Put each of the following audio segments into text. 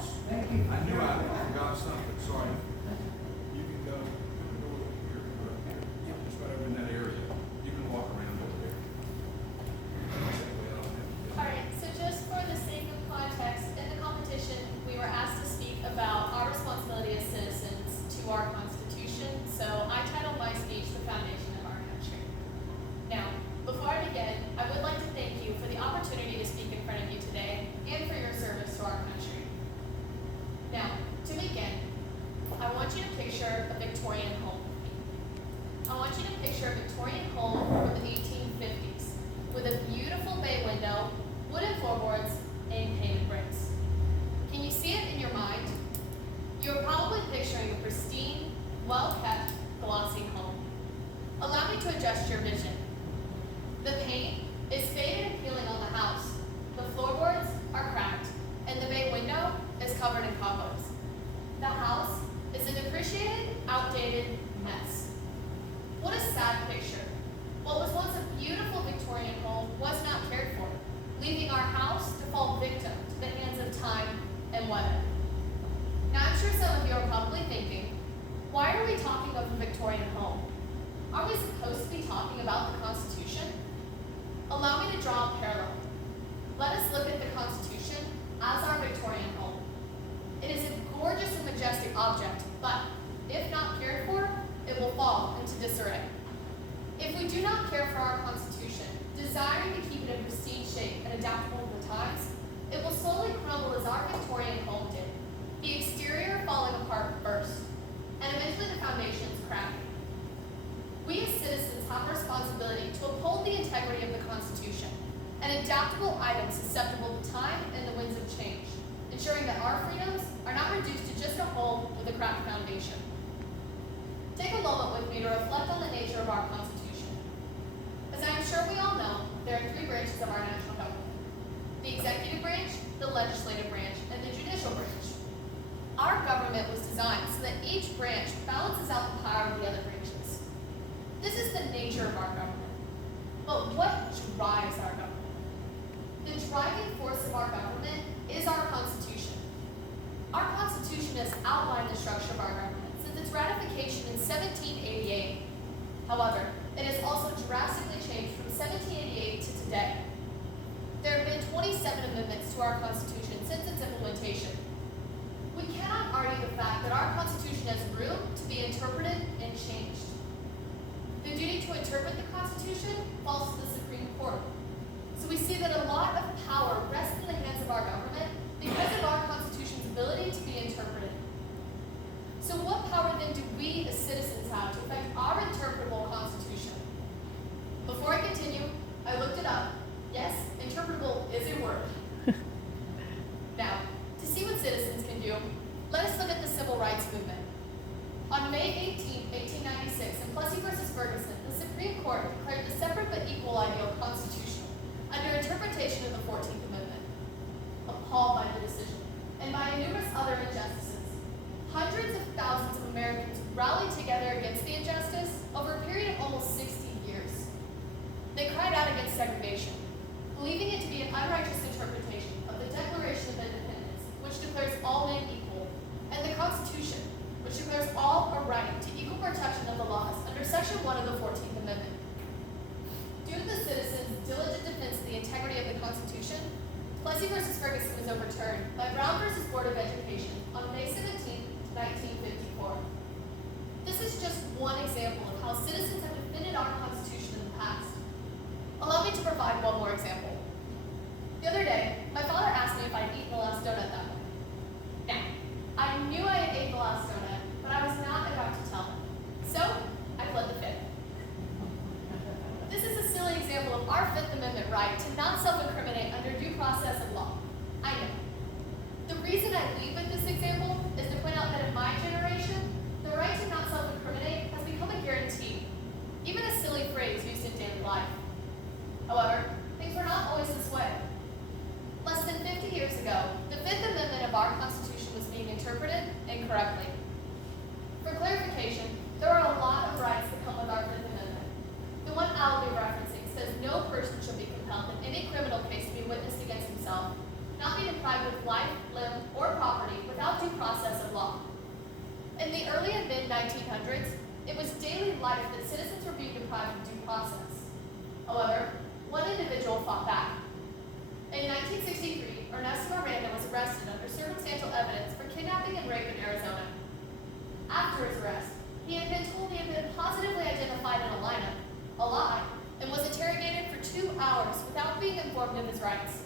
Thank you. I knew I forgot something, sorry. You can go here, just right over in that area. You can walk around over there. All right, so just for the sake of context, in the competition, we were asked to speak about our responsibility as citizens to our Constitution. So I titled my speech, "The Foundation of Our Country." Now, before I begin, I would like to thank you for the opportunity to speak in front of you today and for your service to our country. Now, to begin, I want you to picture a Victorian home. I want you to picture a Victorian home from the 1850s with a beautiful bay window, wooden floorboards, and painted bricks. Can you see it in your mind? You're probably picturing a pristine, well-kept, glossy home. Allow me to adjust your vision. The paint is faded and peeling on the house. The floorboards are cracked, and the bay window is covered in cobwebs. The house is a depreciated, outdated mess. What a sad picture. What was once a beautiful Victorian home was not cared for, leaving our house to fall victim to the hands of time and weather. Now, I'm sure some of you are probably thinking, why are we talking of a Victorian home? Aren't we supposed to be talking about the Constitution? Allow me to draw a parallel. Let us look at the Constitution as our Victorian home. It is a gorgeous and majestic object, but if not cared for, it will fall into disarray. If we do not care for our Constitution, desiring to keep it in pristine shape and adaptable to the times, it will slowly crumble as our Victorian home did, the exterior falling apart first, and eventually the foundations cracking. We as citizens have a responsibility to uphold the integrity of the Constitution, an adaptable item susceptible to time and the winds of change, ensuring that our freedoms are not reduced to just a home with a cracked foundation. Take a moment with me to reflect on the nature of our Constitution. As I am sure we all know, there are three branches of our national government: the executive branch, the legislative branch, and the judicial branch. Our government was designed so that each branch balances out the power of the other branches. This is the nature of our government. But what drives our government? The driving force of our government is our Constitution. Our Constitution has outlined the structure of our government since its ratification in 1788. However, it has also drastically changed from 1788 to today. There have been 27 amendments to our Constitution since its implementation. We cannot argue the fact that our Constitution has room to be interpreted and changed. The duty to interpret the Constitution falls to the Supreme Court. So we see that a lot of power rests in the hands of our government because of our Constitution's ability to be interpreted. So what power then do we as citizens have to affect our interpretable Constitution? Before I continue, I looked it up. Yes, interpretable is a word. Now, to see what citizens can do, let us look at the Civil Rights Movement. On May 18, 1896, in Plessy v. Ferguson, the Supreme Court declared the separate but equal ideal constitutional under interpretation of the 14th Amendment. Appalled by the decision, and by numerous other injustices, hundreds of thousands of Americans rallied together against the injustice over a period of almost 60 years. They cried out against segregation, believing it to be an unrighteous interpretation of the Declaration of Independence, which declares all men equal, and the Constitution, which declares all a right to equal protection of the laws under Section 1 of the 14th Amendment. Due to the citizens' diligent defense of the integrity of the Constitution, Plessy v. Ferguson was overturned by Brown v. Board of Education on May 17, 1954. This is just one example of how citizens have defended our Constitution in the past. Allow me to provide one more example. The other day, my father asked me if I'd eaten the last donut that morning. Now, I knew I had ate the last donut, but I was not about to tell him. So, I pled the fifth. This is a silly example of our Fifth Amendment right to not self-incriminate under due process of law. I know. The reason I lead with this example is to point out that in my generation, the right to not self-incriminate has become a guarantee, even a silly phrase used in daily life. However, things were not always this way. Less than 50 years ago, the Fifth Amendment of our Constitution was being interpreted incorrectly. For clarification, there are a lot of rights that come with our Fifth Amendment. The one I'll be referencing says no person shall be compelled in any criminal case to be witnessed against himself, not be deprived of life, limb, or property, early and mid-1900s, it was daily life that citizens were being deprived of due process. However, one individual fought back. In 1963, Ernesto Miranda was arrested under circumstantial evidence for kidnapping and rape in Arizona. After his arrest, he had been told he had been positively identified in a lineup, a lie, and was interrogated for 2 hours without being informed of his rights.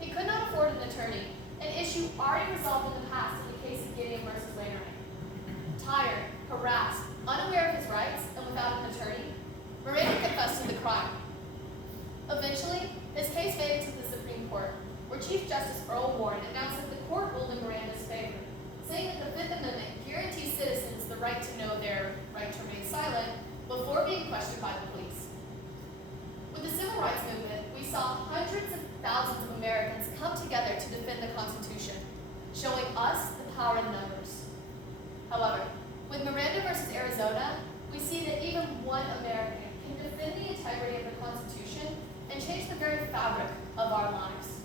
He could not afford an attorney, an issue already resolved in the past in the case of Gideon versus Wainwright. Tired, harassed, unaware of his rights, and without an attorney, Miranda confessed to the crime. Eventually, his case made it to the Supreme Court, where Chief Justice Earl Warren announced that the court ruled in Miranda's favor, saying that the Fifth Amendment guarantees citizens the right to know their right to remain silent before being questioned by the police. With the Civil Rights Movement, we saw hundreds of thousands of Americans come together to defend the Constitution, showing us the power in numbers. However, with Miranda versus Arizona, we see that even one American can defend the integrity of the Constitution and change the very fabric of our lives.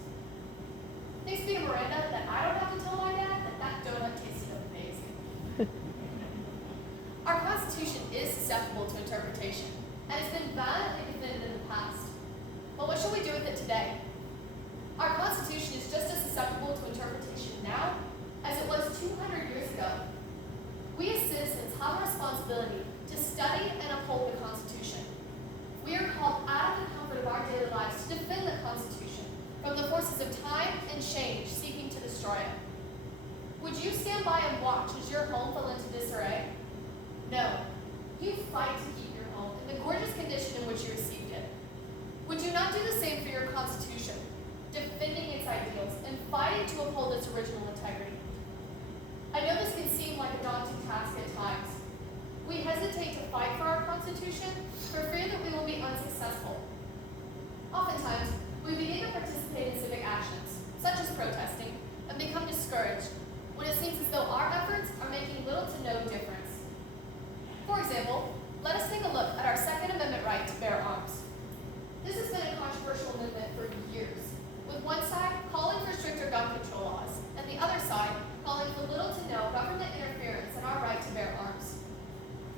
Thanks be to Miranda that I don't have to tell my dad that donut tasted amazing. Our Constitution is susceptible to interpretation and has been violently defended in the past. But what shall we do with it today? Our Constitution is just as susceptible to interpretation now as it was 200 years ago. We as citizens have a responsibility to study and uphold the Constitution. We are called out of the comfort of our daily lives to defend the Constitution from the forces of time and change seeking to destroy it. Would you stand by and watch as your home fell into disarray? No. You fight to keep your home in the gorgeous condition in which you received it. Would you not do the same for your Constitution, defending its ideals and fighting to uphold its original integrity? I know this can seem like a daunting task at times. We hesitate to fight for our Constitution for fear that we will be unsuccessful. Oftentimes, we begin to participate in civic actions, such as protesting, and become discouraged when it seems as though our efforts are making little to no difference. For example, let us take a look at our Second Amendment right to bear arms. This has been a controversial movement for years, with one side calling for stricter gun control laws, and the other side calling for little to no government interference in our right to bear arms.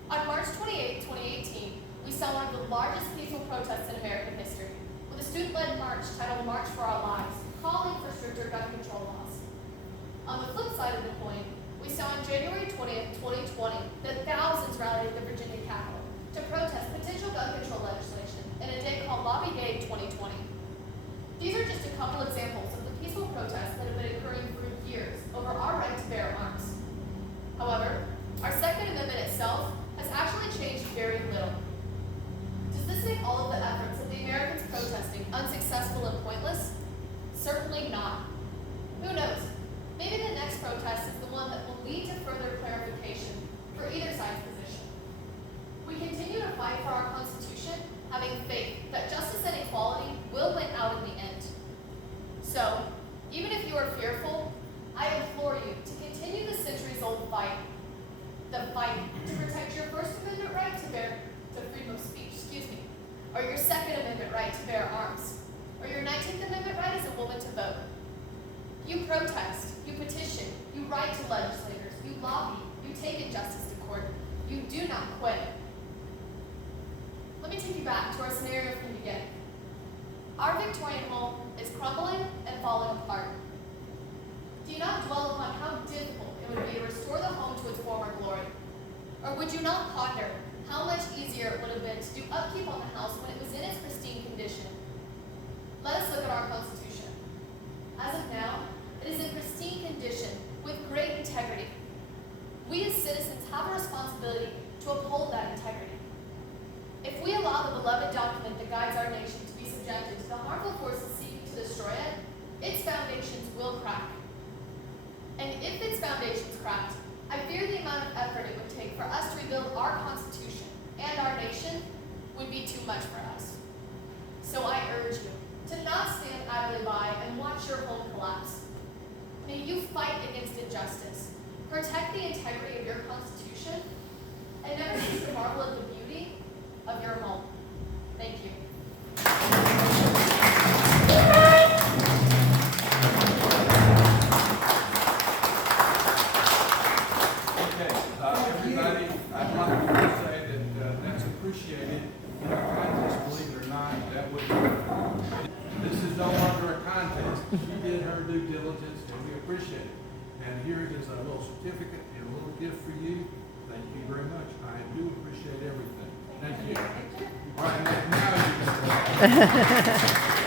On March 28, 2018, we saw one of the largest peaceful protests in American history, with a student-led march titled March for Our Lives, calling for stricter gun control laws. On the flip side of the coin, we saw on January 20th, 2020, that thousands rallied at the Virginia Capitol to protest potential gun control legislation in a day called Lobby Day 2020. These are just a couple examples of the peaceful protests that have been occurring for years over our right to bear arms. However, our Second Amendment itself has actually changed very little. Does this make all of the efforts of the Americans protesting unsuccessful and pointless? Certainly not. Who knows? Maybe the next protest is the one that will lead to further clarification for either side's position. We continue to fight for our Constitution, having faith that justice and equality will win out in the end. So, even if you are fearful, I implore you to continue the centuries-old fight. The fight to protect your First Amendment right to freedom of speech, or your Second Amendment right to bear arms, or your 19th Amendment right as a woman to vote. You protest, you petition, you write to legislators, you lobby, you take injustice to court. You do not quit. Let me take you back to our scenario from the beginning. Our Victorian home is crumbling and falling apart. Do you not dwell upon how difficult it would be to restore the home to its former glory? Or would you not ponder how much easier it would have been to do upkeep on the house when it was in its pristine condition? Let us look at our Constitution. As of now, it is in pristine condition with great integrity. We as citizens have a responsibility to uphold that integrity. If we allow the beloved document that guides our nation to be subjected to the harmful forces seeking to destroy it, its foundations will crack. And if its foundations cracked, I fear the amount of effort it would take for us to rebuild our Constitution and our nation would be too much for us. So I urge you to not stand idly by and watch your home collapse. May you fight against injustice, protect the integrity of your Constitution, and never cease to marvel at the beauty of your home. Thank you. Okay, a little certificate and a little gift for you. Thank you very much. I do appreciate everything. Thank you. All right, now you can go.